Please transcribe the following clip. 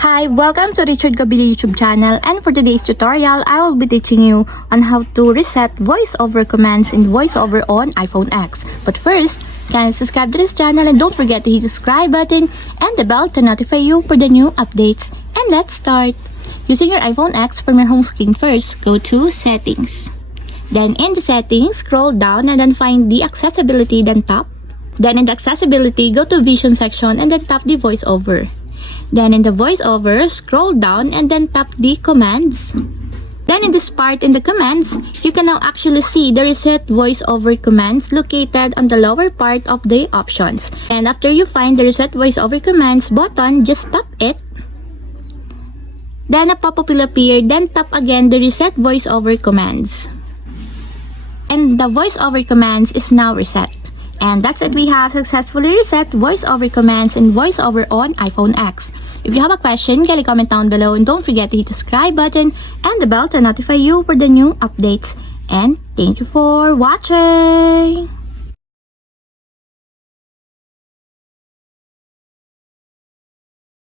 Hi, welcome to Richard Gabili YouTube channel, and for today's tutorial, I will be teaching you on how to reset voiceover commands in voiceover on iPhone X. But first, kindly subscribe to this channel and don't forget to hit the subscribe button and the bell to notify you for the new updates. And let's start. Using your iPhone X from your home screen first, go to Settings. Then in the Settings, scroll down and then find the Accessibility, then tap. Then in the Accessibility, go to Vision section and then tap the voiceover. Then in the voiceover, scroll down and then tap the commands. Then in this part in the commands, you can now actually see the reset voiceover commands located on the lower part of the options. And after you find the reset voiceover commands button, just tap it. Then a pop-up will appear, then tap again the reset voiceover commands. And the voiceover commands is now reset. And that's it, we have successfully reset voiceover commands in voiceover on iPhone X. If you have a question, kindly comment down below and don't forget to hit the subscribe button and the bell to notify you for the new updates. And thank you for watching!